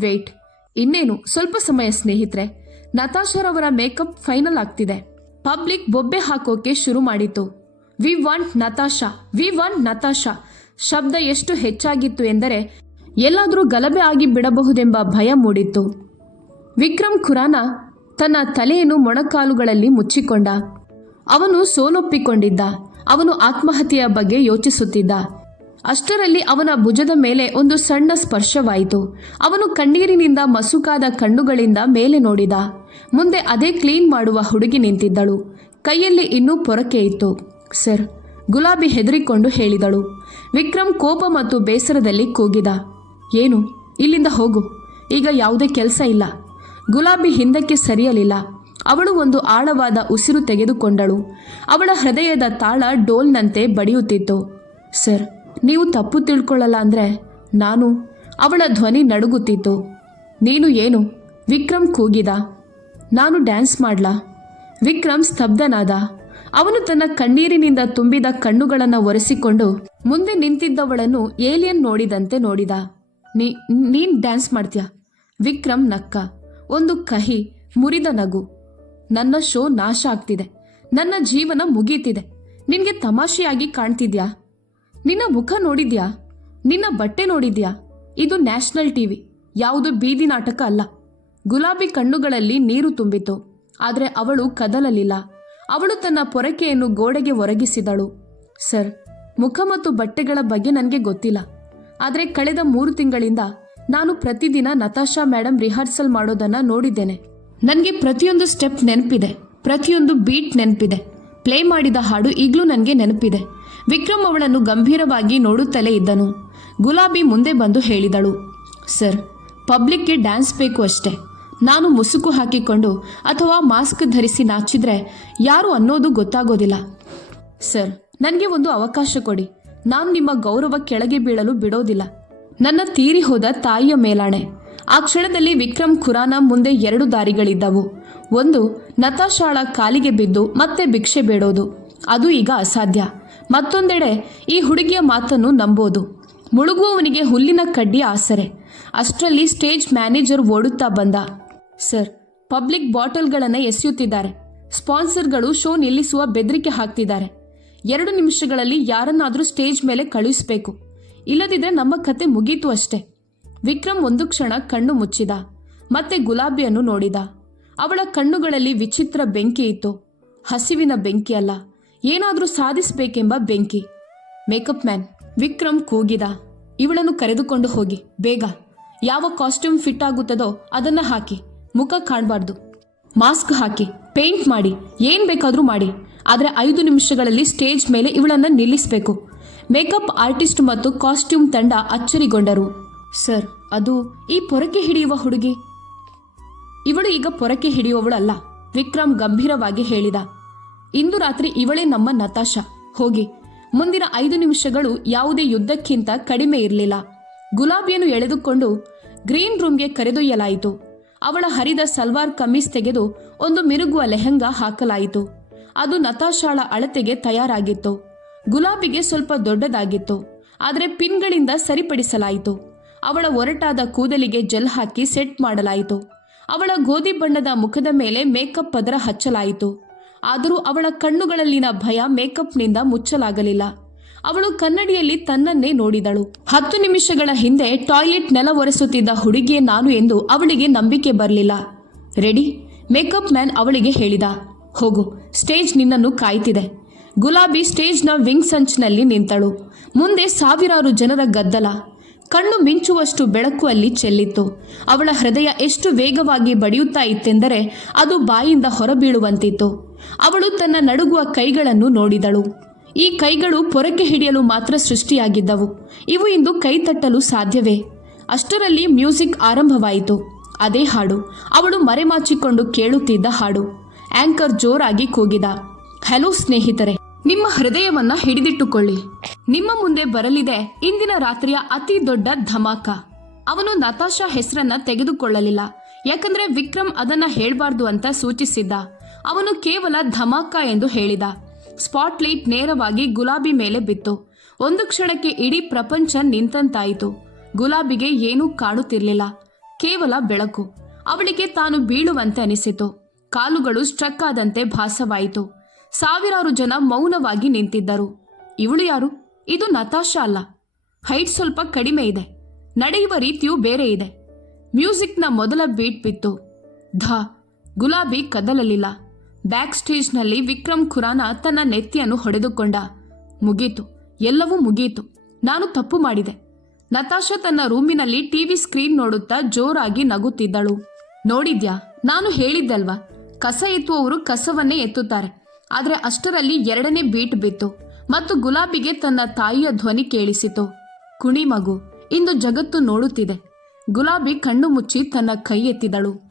ವೇಟ್, ಇನ್ನೇನು? ಸ್ವಲ್ಪ ಸಮಯ ಸ್ನೇಹಿತರೆ. ನತಾಶರವರ ಮೇಕಪ್ ಫೈನಲ್ ಆಗ್ತಿದೆ. ಪಬ್ಲಿಕ್ ಬೊಬ್ಬೆ ಹಾಕೋಕೆ ಶುರು ಮಾಡಿತು. We want Natasha, we want Natasha ಶಬ್ದ ಎಷ್ಟು ಹೆಚ್ಚಾಗಿತ್ತು ಎಂದರೆ, ಎಲ್ಲಾದರೂ ಗಲಭೆ ಆಗಿ ಬಿಡಬಹುದೆಂಬ ಭಯ ಮೂಡಿತ್ತು. ವಿಕ್ರಮ್ ಖುರಾನ ತನ್ನ ತಲೆಯನ್ನು ಮೊಣಕಾಲುಗಳಲ್ಲಿ ಮುಚ್ಚಿಕೊಂಡ. ಅವನು ಸೋಲೊಪ್ಪಿಕೊಂಡಿದ್ದ, ಅವನು ಆತ್ಮಹತ್ಯೆಯ ಬಗ್ಗೆ ಯೋಚಿಸುತ್ತಿದ್ದ. ಅಷ್ಟರಲ್ಲಿ ಅವನ ಭುಜದ ಮೇಲೆ ಒಂದು ಸಣ್ಣ ಸ್ಪರ್ಶವಾಯಿತು. ಅವನು ಕಣ್ಣೀರಿನಿಂದ ಮಸುಕಾದ ಕಣ್ಣುಗಳಿಂದ ಮೇಲೆ ನೋಡಿದ. ಮುಂದೆ ಅದೇ ಕ್ಲೀನ್ ಮಾಡುವ ಹುಡುಗಿ ನಿಂತಿದ್ದಳು. ಕೈಯಲ್ಲಿ ಇನ್ನೂ ಪೊರಕೆ ಇತ್ತು. ಸರ್, ಗುಲಾಬಿ ಹೆದರಿಕೊಂಡು ಹೇಳಿದಳು. ವಿಕ್ರಮ್ ಕೋಪ ಮತ್ತು ಬೇಸರದಲ್ಲಿ ಕೂಗಿದ. ಏನು? ಇಲ್ಲಿಂದ ಹೋಗು. ಈಗ ಯಾವುದೇ ಕೆಲಸ ಇಲ್ಲ. ಗುಲಾಬಿ ಹಿಂದಕ್ಕೆ ಸರಿಯಲಿಲ್ಲ. ಅವಳು ಒಂದು ಆಳವಾದ ಉಸಿರು ತೆಗೆದುಕೊಂಡಳು. ಅವಳ ಹೃದಯದ ತಾಳ ಡೋಲ್ನಂತೆ ಬಡಿಯುತ್ತಿತ್ತು. ಸರ್, ನೀವು ತಪ್ಪು ತಿಳ್ಕೊಳ್ಳಲ್ಲ ಅಂದರೆ ನಾನು ಅವಳ ಧ್ವನಿ ನಡುಗುತ್ತಿತ್ತು. ನೀನು ಏನು? ವಿಕ್ರಮ್ ಕೂಗಿದ. ನಾನು ಡ್ಯಾನ್ಸ್ ಮಾಡ್ಲಾ? ವಿಕ್ರಮ್ ಸ್ತಬ್ಧನಾದ. ಅವನು ತನ್ನ ಕಣ್ಣೀರಿನಿಂದ ತುಂಬಿದ ಕಣ್ಣುಗಳನ್ನು ಒರೆಸಿಕೊಂಡು ಮುಂದೆ ನಿಂತಿದ್ದವಳನ್ನು ಏಲಿಯನ್ ನೋಡಿದಂತೆ ನೋಡಿದ. ನೀ, ನೀನ್ ಡ್ಯಾನ್ಸ್ ಮಾಡ್ತೀಯ? ವಿಕ್ರಮ್ ನಕ್ಕ. ಒಂದು ಕಹಿ ಮುರಿದ ನಗು. ನನ್ನ ಶೋ ನಾಶ ಆಗ್ತಿದೆ. ನನ್ನ ಜೀವನ ಮುಗೀತಿದೆ. ನಿನ್ಗೆ ತಮಾಷೆಯಾಗಿ ಕಾಣ್ತಿದ್ಯಾ? ನಿನ್ನ ಮುಖ ನೋಡಿದ್ಯಾ? ನಿನ್ನ ಬಟ್ಟೆ ನೋಡಿದ್ಯಾ? ಇದು ನ್ಯಾಷನಲ್ ಟಿವಿ. ಯಾವುದು ಬೀದಿ ನಾಟಕ ಅಲ್ಲ. ಗುಲಾಬಿ ಕಣ್ಣುಗಳಲ್ಲಿ ನೀರು ತುಂಬಿತು. ಆದರೆ ಅವಳು ಕದಲಲಿಲ್ಲ. ಅವಳು ತನ್ನ ಪೊರಕೆಯನ್ನು ಗೋಡೆಗೆ ಒರಗಿಸಿದಳು. ಸರ್, ಮುಖ ಮತ್ತು ಬಟ್ಟೆಗಳ ಬಗ್ಗೆ ನನಗೆ ಗೊತ್ತಿಲ್ಲ. ಆದರೆ ಕಳೆದ ಮೂರು ತಿಂಗಳಿಂದ ನಾನು ಪ್ರತಿದಿನ ನತಾಶಾ ಮೇಡಮ್ ರಿಹರ್ಸಲ್ ಮಾಡೋದನ್ನ ನೋಡಿದ್ದೇನೆ. ನನಗೆ ಪ್ರತಿಯೊಂದು ಸ್ಟೆಪ್ ನೆನಪಿದೆ. ಪ್ರತಿಯೊಂದು ಬೀಟ್ ನೆನಪಿದೆ. ಪ್ಲೇ ಮಾಡಿದ ಹಾಡು ಈಗಲೂ ನನಗೆ ನೆನಪಿದೆ. ವಿಕ್ರಮ್ ಅವಳನ್ನು ಗಂಭೀರವಾಗಿ ನೋಡುತ್ತಲೇ ಇದ್ದನು. ಗುಲಾಬಿ ಮುಂದೆ ಬಂದು ಹೇಳಿದಳು. ಸರ್, ಪಬ್ಲಿಕ್ಗೆ ಡ್ಯಾನ್ಸ್ ಬೇಕು ಅಷ್ಟೇ. ನಾನು ಮುಸುಕು ಹಾಕಿಕೊಂಡು ಅಥವಾ ಮಾಸ್ಕ್ ಧರಿಸಿ ನಾಚಿದ್ರೆ ಯಾರು ಅನ್ನೋದು ಗೊತ್ತಾಗೋದಿಲ್ಲ. ಸರ್, ನನಗೆ ಒಂದು ಅವಕಾಶ ಕೊಡಿ. ನಾನು ನಿಮ್ಮ ಗೌರವ ಕೆಳಗೆ ಬೀಳಲು ಬಿಡೋದಿಲ್ಲ. ನನ್ನ ತೀರಿ ಹೋದ ತಾಯಿಯ ಮೇಲಾಣೆ. ಆ ಕ್ಷಣದಲ್ಲಿ ವಿಕ್ರಮ್ ಖುರಾನ ಮುಂದೆ ಎರಡು ದಾರಿಗಳಿದ್ದವು. ಒಂದು, ನತಾಶಾಳ ಕಾಲಿಗೆ ಬಿದ್ದು ಮತ್ತೆ ಭಿಕ್ಷೆ ಬೇಡೋದು. ಅದು ಈಗ ಅಸಾಧ್ಯ. ಮತ್ತೊಂದೆಡೆ, ಈ ಹುಡುಗಿಯ ಮಾತನ್ನು ನಂಬೋದು. ಮುಳುಗುವವನಿಗೆ ಹುಲ್ಲಿನ ಕಡ್ಡಿ ಆಸರೆ. ಅಷ್ಟರಲ್ಲಿ ಸ್ಟೇಜ್ ಮ್ಯಾನೇಜರ್ ಓಡುತ್ತಾ ಬಂದ. ಸರ್, ಪಬ್ಲಿಕ್ ಬಾಟಲ್ಗಳನ್ನು ಎಸೆಯುತ್ತಿದ್ದಾರೆ. ಸ್ಪಾನ್ಸರ್ಗಳು ಶೋ ನಿಲ್ಲಿಸುವ ಬೆದರಿಕೆ ಹಾಕ್ತಿದ್ದಾರೆ. ಎರಡು ನಿಮಿಷಗಳಲ್ಲಿ ಯಾರನ್ನಾದರೂ ಸ್ಟೇಜ್ ಮೇಲೆ ಕಳುಹಿಸಬೇಕು. ಇಲ್ಲದಿದ್ರೆ ನಮ್ಮ ಕತೆ ಮುಗೀತು ಅಷ್ಟೇ. ವಿಕ್ರಮ್ ಒಂದು ಕ್ಷಣ ಕಣ್ಣು ಮುಚ್ಚಿದ. ಮತ್ತೆ ಗುಲಾಬಿಯನ್ನು ನೋಡಿದ. ಅವಳ ಕಣ್ಣುಗಳಲ್ಲಿ ವಿಚಿತ್ರ ಬೆಂಕಿ ಇತ್ತು. ಹಸಿವಿನ ಬೆಂಕಿ ಅಲ್ಲ, ಏನಾದರೂ ಸಾಧಿಸಬೇಕೆಂಬ ಬೆಂಕಿ. ಮೇಕಪ್ ಮ್ಯಾನ್, ವಿಕ್ರಮ್ ಕೂಗಿದ. ಇವಳನ್ನು ಕರೆದುಕೊಂಡು ಹೋಗಿ, ಬೇಗ. ಯಾವ ಕಾಸ್ಟ್ಯೂಮ್ ಫಿಟ್ ಆಗುತ್ತದೋ ಅದನ್ನ ಹಾಕಿ. ಮುಖ ಕಾಣಬಾರ್ದು. ಮಾಸ್ಕ್ ಹಾಕಿ ಪೇಂಟ್ ಮಾಡಿ, ಏನ್ ಬೇಕಾದ್ರೂ ಮಾಡಿ. ಆದರೆ ಐದು ನಿಮಿಷಗಳಲ್ಲಿ ಸ್ಟೇಜ್ ಮೇಲೆ ಇವಳನ್ನ ನಿಲ್ಲಿಸಬೇಕು. ಮೇಕಪ್ ಆರ್ಟಿಸ್ಟ್ ಮತ್ತು ಕಾಸ್ಟ್ಯೂಮ್ ತಂಡ ಅಚ್ಚರಿಗೊಂಡರು. ಸರ್, ಅದು ಈ ಪೊರಕೆ ಹಿಡಿಯುವ ಹುಡುಗಿ? ಇವಳು ಈಗ ಪೊರಕೆ ಹಿಡಿಯುವವಳಲ್ಲ, ವಿಕ್ರಮ್ ಗಂಭೀರವಾಗಿ ಹೇಳಿದ. ಇಂದು ರಾತ್ರಿ ಇವಳೇ ನಮ್ಮ ನತಾಶಾ. ಹೋಗಿ, ಮುಂದಿನ ಐದು ನಿಮಿಷಗಳು ಯಾವುದೇ ಯುದ್ಧಕ್ಕಿಂತ ಕಡಿಮೆ ಇರಲಿಲ್ಲ. ಗುಲಾಬಿಯನ್ನು ಎಳೆದುಕೊಂಡು ಗ್ರೀನ್ ರೂಮ್ಗೆ ಕರೆದೊಯ್ಯಲಾಯಿತು. ಅವಳ ಹರಿದ ಸಲ್ವಾರ್ ಕಮೀಸ್ ತೆಗೆದು ಒಂದು ಮಿರುಗುವ ಲೆಹಂಗಾ ಹಾಕಲಾಯಿತು. ಅದು ನತಾಶಾಳ ಅಳತೆಗೆ ತಯಾರಾಗಿತ್ತು. ಗುಲಾಬಿಗೆ ಸ್ವಲ್ಪ ದೊಡ್ಡದಾಗಿತ್ತು. ಆದರೆ ಪಿನ್ಗಳಿಂದ ಸರಿಪಡಿಸಲಾಯಿತು. ಅವಳ ಒರಟಾದ ಕೂದಲಿಗೆ ಜೆಲ್ ಹಾಕಿ ಸೆಟ್ ಮಾಡಲಾಯಿತು. ಅವಳ ಗೋಧಿ ಬಣ್ಣದ ಮುಖದ ಮೇಲೆ ಮೇಕಪ್ ಪದರ ಹಚ್ಚಲಾಯಿತು. ಆದರೂ ಅವಳ ಕಣ್ಣುಗಳಲ್ಲಿನ ಭಯ ಮೇಕಪ್ನಿಂದ ಮುಚ್ಚಲಾಗಲಿಲ್ಲ. ಅವಳು ಕನ್ನಡಿಯಲ್ಲಿ ತನ್ನನ್ನೇ ನೋಡಿದಳು. ಹತ್ತು ನಿಮಿಷಗಳ ಹಿಂದೆ ಟಾಯ್ಲೆಟ್ ನೆಲ ಒರೆಸುತ್ತಿದ್ದ ಹುಡುಗಿಯೇ ನಾನು ಎಂದು ಅವಳಿಗೆ ನಂಬಿಕೆ ಬರಲಿಲ್ಲ. ರೆಡಿ. ಮೇಕಪ್ ಮ್ಯಾನ್ ಅವಳಿಗೆ ಹೇಳಿದ. ಹೋಗು, ಸ್ಟೇಜ್ ನಿನ್ನನ್ನು ಕಾಯ್ತಿದೆ. ಗುಲಾಬಿ ಸ್ಟೇಜ್ನ ವಿಂಗ್ ಸಂಚ್ನಲ್ಲಿ ನಿಂತಳು. ಮುಂದೆ ಸಾವಿರಾರು ಜನರ ಗದ್ದಲ. ಕಣ್ಣು ಮಿಂಚುವಷ್ಟು ಬೆಳಕು ಅಲ್ಲಿ ಚೆಲ್ಲಿತ್ತು. ಅವಳ ಹೃದಯ ಎಷ್ಟು ವೇಗವಾಗಿ ಬಡಿಯುತ್ತಾ ಇತ್ತೆಂದರೆ ಅದು ಬಾಯಿಂದ ಹೊರಬೀಳುವಂತಿತ್ತು. ಅವಳು ತನ್ನ ನಡುಗುವ ಕೈಗಳನ್ನು ನೋಡಿದಳು. ಈ ಕೈಗಳು ಪೊರಕೆ ಹಿಡಿಯಲು ಮಾತ್ರ ಸೃಷ್ಟಿಯಾಗಿದ್ದವು. ಇವು ಇಂದು ಕೈ ತಟ್ಟಲು ಸಾಧ್ಯವೇ? ಅಷ್ಟರಲ್ಲಿ ಮ್ಯೂಸಿಕ್ ಆರಂಭವಾಯಿತು. ಅದೇ ಹಾಡು. ಅವಳು ಮರೆಮಾಚಿಕೊಂಡು ಕೇಳುತ್ತಿದ್ದ ಹಾಡು. ಆಂಕರ್ ಜೋರಾಗಿ ಕೂಗಿದ. ಹಲೋ ಸ್ನೇಹಿತರೆ, ನಿಮ್ಮ ಹೃದಯವನ್ನ ಹಿಡಿದಿಟ್ಟುಕೊಳ್ಳಿ. ನಿಮ್ಮ ಮುಂದೆ ಬರಲಿದೆ ಇಂದಿನ ರಾತ್ರಿಯ ಅತಿ ದೊಡ್ಡ ಧಮಾಕ. ಅವನು ನತಾಶಾ ಹೆಸರನ್ನ ತೆಗೆದುಕೊಳ್ಳಲಿಲ್ಲ. ಯಾಕಂದ್ರೆ ವಿಕ್ರಮ್ ಅದನ್ನ ಹೇಳಬಾರ್ದು ಅಂತ ಸೂಚಿಸಿದ್ದ. ಅವನು ಕೇವಲ ಧಮಾಕ ಎಂದು ಹೇಳಿದ. ಸ್ಪಾಟ್ಲೈಟ್ ನೇರವಾಗಿ ಗುಲಾಬಿ ಮೇಲೆ ಬಿತ್ತು. ಒಂದು ಕ್ಷಣಕ್ಕೆ ಇಡೀ ಪ್ರಪಂಚ ನಿಂತಂತಾಯಿತು. ಗುಲಾಬಿಗೆ ಏನೂ ಕಾಣುತ್ತಿರಲಿಲ್ಲ ಕೇವಲ ಬೆಳಕು. ಅವಳಿಗೆ ತಾನು ಬೀಳುವಂತೆ ಅನಿಸಿತು. ಕಾಲುಗಳು ಸ್ಟ್ರಕ್ ಆದಂತೆ ಭಾಸವಾಯಿತು. ಸಾವಿರಾರು ಜನ ಮೌನವಾಗಿ ನಿಂತಿದ್ದರು. ಇವಳು ಯಾರು? ಇದು ನತಾಶಾ ಅಲ್ಲ. ಹೈಟ್ ಸ್ವಲ್ಪ ಕಡಿಮೆ ಇದೆ. ನಡೆಯುವ ರೀತಿಯೂ ಬೇರೆ ಇದೆ. ಮ್ಯೂಸಿಕ್ನ ಮೊದಲ ಬೀಟ್ ಬಿತ್ತು. ಧ, ಗುಲಾಬಿ ಕದಲಲಿಲ್ಲ. ಬ್ಯಾಕ್ ಸ್ಟೇಜ್ನಲ್ಲಿ ವಿಕ್ರಮ್ ಖುರಾನ ತನ್ನ ನೆತ್ತಿಯನ್ನು ಹೊಡೆದುಕೊಂಡ. ಮುಗೀತು. ಎಲ್ಲವೂ ಮುಗೀತು. ನಾನು ತಪ್ಪು ಮಾಡಿದೆ. ನತಾಶಾ ತನ್ನ ರೂಮಿನಲ್ಲಿ ಟಿವಿ ಸ್ಕ್ರೀನ್ ನೋಡುತ್ತಾ ಜೋರಾಗಿ ನಗುತ್ತಿದ್ದಳು. ನೋಡಿದ್ಯಾ? ನಾನು ಹೇಳಿದ್ದಲ್ವಾ? ಕಸ ಎತ್ತುವವರು ಕಸವನ್ನೇ ಎತ್ತುತ್ತಾರೆ. ಆದರೆ ಅಷ್ಟರಲ್ಲಿ ಎರಡನೇ ಬೀಟ್ ಬಿತ್ತು. ಮತ್ತು ಗುಲಾಬಿಗೆ ತನ್ನ ತಾಯಿಯ ಧ್ವನಿ ಕೇಳಿಸಿತು. ಕುಣಿ ಮಗು, ಇಂದು ಜಗತ್ತು ನೋಡುತ್ತಿದೆ. ಗುಲಾಬಿ ಕಣ್ಣು ಮುಚ್ಚಿ ತನ್ನ ಕೈ ಎತ್ತಿದಳು.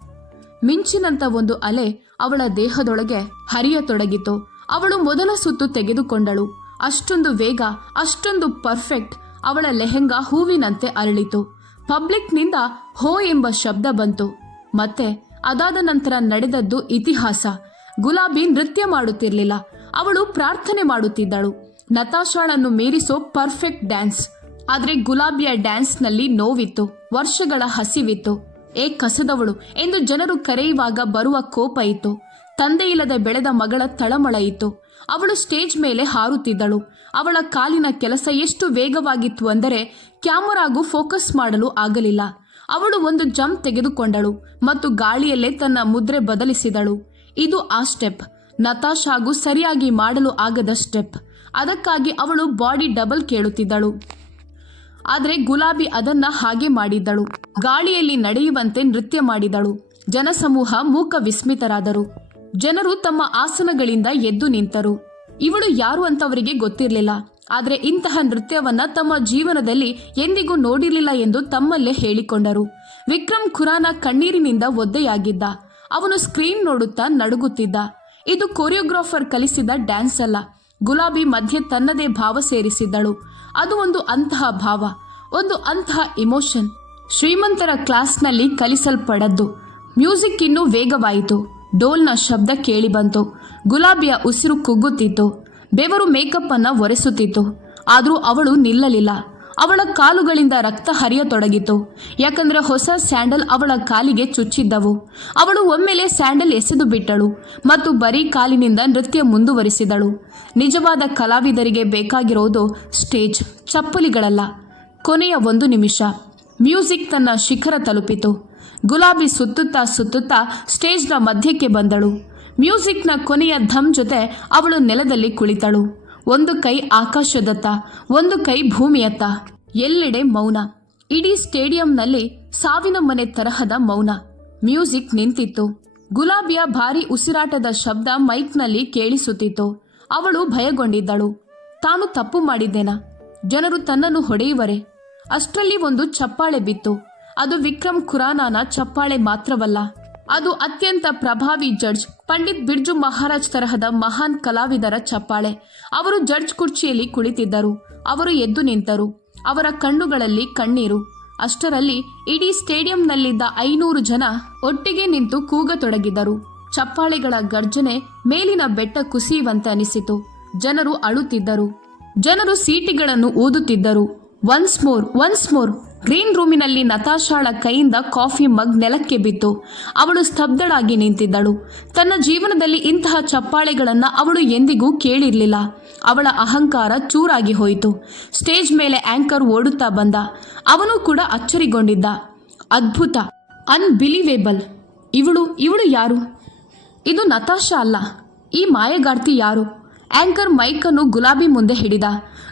ಮಿಂಚಿನಂತ ಒಂದು ಅಲೆ ಅವಳ ದೇಹದೊಳಗೆ ಹರಿಯತೊಡಗಿತು. ಅವಳು ಮೊದಲ ಸುತ್ತು ತೆಗೆದುಕೊಂಡಳು. ಅಷ್ಟೊಂದು ವೇಗ, ಅಷ್ಟೊಂದು ಪರ್ಫೆಕ್ಟ್ ಅವಳ ಲೆಹೆಂಗಾ ಹೂವಿನಂತೆ ಅರಳಿತು. ಪಬ್ಲಿಕ್ನಿಂದ ಹೋ ಎಂಬ ಶಬ್ದ ಬಂತು. ಮತ್ತೆ ಅದಾದ ನಂತರ ನಡೆದದ್ದು ಇತಿಹಾಸ. ಗುಲಾಬಿ ನೃತ್ಯ ಮಾಡುತ್ತಿರಲಿಲ್ಲ. ಅವಳು ಪ್ರಾರ್ಥನೆ ಮಾಡುತ್ತಿದ್ದಳು. ನತಾಶಾಳನ್ನು ಮೀರಿಸೋ ಪರ್ಫೆಕ್ಟ್ ಡ್ಯಾನ್ಸ್. ಆದರೆ ಗುಲಾಬಿಯ ಡ್ಯಾನ್ಸ್ನಲ್ಲಿ ನೋವಿತ್ತು. ವರ್ಷಗಳ ಹಸಿವಿತ್ತು. ಏ ಕಸದವಳು, ಎಂದು ಜನರು ಕರೆಯುವಾಗ ಬರುವ ಕೋಪ ಇತ್ತು. ತಂದೆಯಿಲ್ಲದೆ ಬೆಳೆದ ಮಗಳ ತಳಮಳ ಇತ್ತು. ಅವಳು ಸ್ಟೇಜ್ ಮೇಲೆ ಹಾರುತ್ತಿದ್ದಳು. ಅವಳ ಕಾಲಿನ ಕೆಲಸ ಎಷ್ಟು ವೇಗವಾಗಿತ್ತು ಅಂದರೆ ಕ್ಯಾಮರಾಗೂ ಫೋಕಸ್ ಮಾಡಲು ಆಗಲಿಲ್ಲ. ಅವಳು ಒಂದು ಜಂಪ್ ತೆಗೆದುಕೊಂಡಳು ಮತ್ತು ಗಾಳಿಯಲ್ಲೇ ತನ್ನ ಮುದ್ರೆ ಬದಲಿಸಿದಳು. ಇದು ಆ ಸ್ಟೆಪ್. ನತಾಶಾಗೂ ಸರಿಯಾಗಿ ಮಾಡಲು ಆಗದ ಸ್ಟೆಪ್. ಅದಕ್ಕಾಗಿ ಅವಳು ಬಾಡಿ ಡಬಲ್ ಕೇಳುತ್ತಿದ್ದಳು. ಆದರೆ ಗುಲಾಬಿ ಅದನ್ನ ಹಾಗೆ ಮಾಡಿದ್ದಳು. ಗಾಳಿಯಲ್ಲಿ ನಡೆಯುವಂತೆ ನೃತ್ಯ ಮಾಡಿದಳು. ಜನಸಮೂಹ ಮೂಕ ವಿಸ್ಮಿತರಾದರು. ಜನರು ತಮ್ಮ ಆಸನಗಳಿಂದ ಎದ್ದು ನಿಂತರು. ಇವಳು ಯಾರು ಅಂತವರಿಗೆ ಗೊತ್ತಿರಲಿಲ್ಲ. ಆದರೆ ಇಂತಹ ನೃತ್ಯವನ್ನ ತಮ್ಮ ಜೀವನದಲ್ಲಿ ಎಂದಿಗೂ ನೋಡಿರಲಿಲ್ಲ ಎಂದು ತಮ್ಮಲ್ಲೇ ಹೇಳಿಕೊಂಡರು. ವಿಕ್ರಮ್ ಖುರಾನ ಕಣ್ಣೀರಿನಿಂದ ಒದ್ದೆಯಾಗಿದ್ದ. ಅವನು ಸ್ಕ್ರೀನ್ ನೋಡುತ್ತಾ ನಡುಗುತ್ತಿದ್ದ. ಇದು ಕೊರಿಯೋಗ್ರಾಫರ್ ಕಲಿಸಿದ ಡ್ಯಾನ್ಸ್ ಅಲ್ಲ. ಗುಲಾಬಿ ಮಧ್ಯೆ ತನ್ನದೇ ಭಾವ ಸೇರಿಸಿದ್ದಳು. ಅದು ಒಂದು ಅಂತಹ ಭಾವ, ಒಂದು ಅಂತಹ ಇಮೋಷನ್ ಶ್ರೀಮಂತರ ಕ್ಲಾಸ್ನಲ್ಲಿ ಕಲಿಸಲ್ಪಡದ್ದು. ಮ್ಯೂಸಿಕ್ ಇನ್ನೂ ವೇಗವಾಯಿತು. ಡೋಲ್ನ ಶಬ್ದ ಕೇಳಿಬಂತು ಗುಲಾಬಿಯ ಉಸಿರು ಕುಗ್ಗುತ್ತಿತ್ತು. ಬೆವರು ಮೇಕಪ್ ಅನ್ನ ಒರೆಸುತ್ತಿತ್ತು. ಆದರೂ ಅವಳು ನಿಲ್ಲಲಿಲ್ಲ. ಅವಳ ಕಾಲುಗಳಿಂದ ರಕ್ತ ಹರಿಯತೊಡಗಿತು. ಯಾಕಂದ್ರೆ ಹೊಸ ಸ್ಯಾಂಡಲ್ ಅವಳ ಕಾಲಿಗೆ ಚುಚ್ಚಿದ್ದವು. ಅವಳು ಒಮ್ಮೆಲೆ ಸ್ಯಾಂಡಲ್ ಎಸೆದು ಬಿಟ್ಟಳು ಮತ್ತು ಬರೀ ಕಾಲಿನಿಂದ ನೃತ್ಯ ಮುಂದುವರಿಸಿದಳು. ನಿಜವಾದ ಕಲಾವಿದರಿಗೆ ಬೇಕಾಗಿರೋದು ಸ್ಟೇಜ್, ಚಪ್ಪಲಿಗಳಲ್ಲ. ಕೊನೆಯ ಒಂದು ನಿಮಿಷ. ಮ್ಯೂಸಿಕ್ ತನ್ನ ಶಿಖರ ತಲುಪಿತು. ಗುಲಾಬಿ ಸುತ್ತುತ್ತಾ ಸುತ್ತುತ್ತಾ ಸ್ಟೇಜ್ನ ಮಧ್ಯಕ್ಕೆ ಬಂದಳು. ಮ್ಯೂಸಿಕ್ನ ಕೊನೆಯ ಧಮ್ ಜೊತೆ ಅವಳು ನೆಲದಲ್ಲಿ ಕುಳಿತಳು. ಒಂದು ಕೈ ಆಕಾಶದತ್ತ, ಒಂದು ಕೈ ಭೂಮಿಯತ್ತ. ಎಲ್ಲೆಡೆ ಮೌನ. ಇಡೀ ಸ್ಟೇಡಿಯಂನಲ್ಲಿ ಸಾವಿನ ಮನೆ ತರಹದ ಮೌನ. ಮ್ಯೂಸಿಕ್ ನಿಂತಿತ್ತು. ಗುಲಾಬಿಯ ಭಾರಿ ಉಸಿರಾಟದ ಶಬ್ದ ಮೈಕ್ನಲ್ಲಿ ಕೇಳಿಸುತ್ತಿತ್ತು. ಅವಳು ಭಯಗೊಂಡಿದ್ದಳು. ತಾನು ತಪ್ಪು ಮಾಡಿದ್ದೇನಾ? ಜನರು ತನ್ನನ್ನು ಹೊಡೆಯುವರೆ? ಅಷ್ಟರಲ್ಲಿ ಒಂದು ಚಪ್ಪಾಳೆ ಬಿತ್ತು. ಅದು ವಿಕ್ರಮ್ ಖುರಾನಾನ ಚಪ್ಪಾಳೆ ಮಾತ್ರವಲ್ಲ. ಅದು ಅತ್ಯಂತ ಪ್ರಭಾವಿ ಜಡ್ಜ್. ಪಂಡಿತ್ ಬಿರ್ಜು ಮಹಾರಾಜ್ ತರಹದ ಮಹಾನ್ ಕಲಾವಿದರ ಚಪ್ಪಾಳೆ. ಅವರು ಜಡ್ಜ್ ಕುರ್ಚಿಯಲ್ಲಿ ಕುಳಿತಿದ್ದರು. ಅವರು ಎದ್ದು ನಿಂತರು. ಅವರ ಕಣ್ಣುಗಳಲ್ಲಿ ಕಣ್ಣೀರು. ಅಷ್ಟರಲ್ಲಿ ಇಡೀ ಸ್ಟೇಡಿಯಂನಲ್ಲಿದ್ದ ಐನೂರು ಜನ ಒಟ್ಟಿಗೆ ನಿಂತು ಕೂಗತೊಡಗಿದರು. ಚಪ್ಪಾಳೆಗಳ ಗರ್ಜನೆ ಮೇಲಿನ ಬೆಟ್ಟ ಕುಸಿಯುವಂತೆ ಅನಿಸಿತು. ಜನರು ಅಳುತ್ತಿದ್ದರು. ಜನರು ಸೀಟಿಗಳನ್ನು ಊದುತ್ತಿದ್ದರು. Once more once more green ರೂಮಿನಲ್ಲಿ ನತಾಶಾಳ ಕೈಯಿಂದ ಕಾಫಿ ಮಗ್ ನೆಲಕ್ಕೆ ಬಿತ್ತು. ಅವಳು ಸ್ತಬ್ಧಳಾಗಿ ನಿಂತಿದ್ದಳು. ತನ್ನ ಜೀವನದಲ್ಲಿ ಇಂತಹ ಚಪ್ಪಾಳೆಗಳನ್ನು ಅವಳು ಎಂದಿಗೂ ಕೇಳಿರಲಿಲ್ಲ. ಅವಳ ಅಹಂಕಾರ ಚೂರಾಗಿ ಹೋಯಿತು. ಸ್ಟೇಜ್ ಮೇಲೆ ಆಂಕರ್ ಓಡುತ್ತಾ ಬಂದ. ಅವನು ಕೂಡ ಅಚ್ಚರಿಗೊಂಡಿದ್ದ. ಅದ್ಭುತ, ಅನ್ಬಿಲಿವೇಬಲ್. ಇವಳು ಇವಳು ಯಾರು? ಇದು ನತಾಶಾ ಅಲ್ಲ. ಈ ಮಾಯಗಾರ್ತಿ ಯಾರು? ಆಂಕರ್ ಮೈಕನ್ನು ಗುಲಾಬಿ ಮುಂದೆ ಹಿಡಿದ.